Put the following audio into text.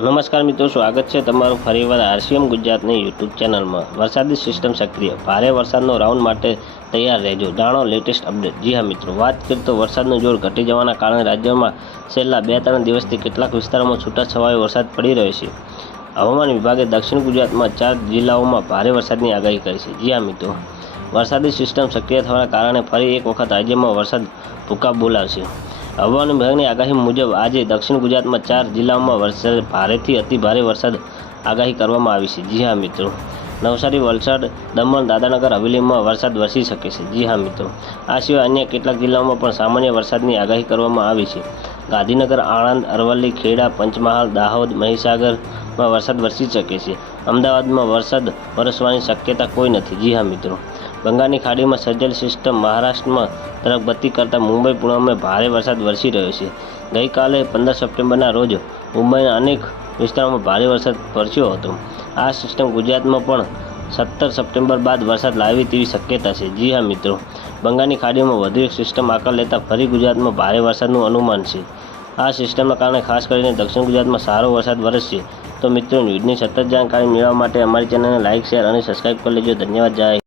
નમસ્કાર મિત્રો, સ્વાગત છે તમારું ફરીવાર આરસીએમ ગુજરાતની યુટ્યુબ ચેનલમાં. વરસાદી સિસ્ટમ સક્રિય. ભારે વરસાદનો રાઉન્ડ માટે તૈયાર રહેજો. જાણો લેટેસ્ટ અપડેટ. જી હા મિત્રો, વાત કરીએ તો વરસાદનું જોર ઘટી જવાના કારણે રાજ્યમાં છેલ્લા બે ત્રણ દિવસથી કેટલાક વિસ્તારોમાં છૂટાછવાયો વરસાદ પડી રહ્યો છે. હવામાન વિભાગે દક્ષિણ ગુજરાતમાં ચાર જિલ્લાઓમાં ભારે વરસાદની આગાહી કરી છે. જી હા મિત્રો, વરસાદી સિસ્ટમ સક્રિય થવાના કારણે ફરી એક વખત રાજ્યમાં વરસાદ ભૂકા બોલાવશે. હવામાન વિભાગની આગાહી મુજબ આજે દક્ષિણ ગુજરાતમાં ચાર જિલ્લાઓમાં વરસાદ ભારેથી અતિ ભારે વરસાદ આગાહી કરવામાં આવી છે. જી હા, મિત્રો. નવસારી, વલસાડ, દમણ દાદાનગર હવેલીમાં વરસાદ વરસી શકે છે. જી હા, મિત્રો. આ સિવાય અન્ય કેટલાક જિલ્લાઓમાં પણ સામાન્ય વરસાદની આગાહી કરવામાં આવી છે. ગાંધીનગર, આણંદ, અરવલ્લી, ખેડા, પંચમહાલ, દાહોદ, મહીસાગરમાં વરસાદ વરસી શકે છે. અમદાવાદમાં વરસાદ વરસવાની શક્યતા કોઈ નથી. જી હા, મિત્રો. બંગાળની ખાડીમાં સર્જલ સિસ્ટમ મહારાષ્ટ્રમાં તરફ ગતિ કરતાં મુંબઈ પુણેમાં ભારે વરસાદ વરસી રહ્યો છે. ગઈકાલે પંદર સપ્ટેમ્બરના રોજ મુંબઈના અનેક વિસ્તારોમાં ભારે વરસાદ વરસ્યો હતો. આ સિસ્ટમ ગુજરાતમાં પણ સત્તર સપ્ટેમ્બર બાદ વરસાદ લાવી તેવી શક્યતા છે. જી હા, મિત્રો. બંગાળની ખાડીમાં વધુ એક સિસ્ટમ આકાર લેતા ફરી ગુજરાતમાં ભારે વરસાદનું અનુમાન છે. આ સિસ્ટમના કારણે ખાસ કરીને દક્ષિણ ગુજરાતમાં સારો વરસાદ વરસશે. તો મિત્રો, ન્યૂઝની સતત જાણકારી મેળવવા માટે અમારી ચેનલને લાઇક શેર અને સબસ્ક્રાઇબ કરી લેજો. ધન્યવાદ. જય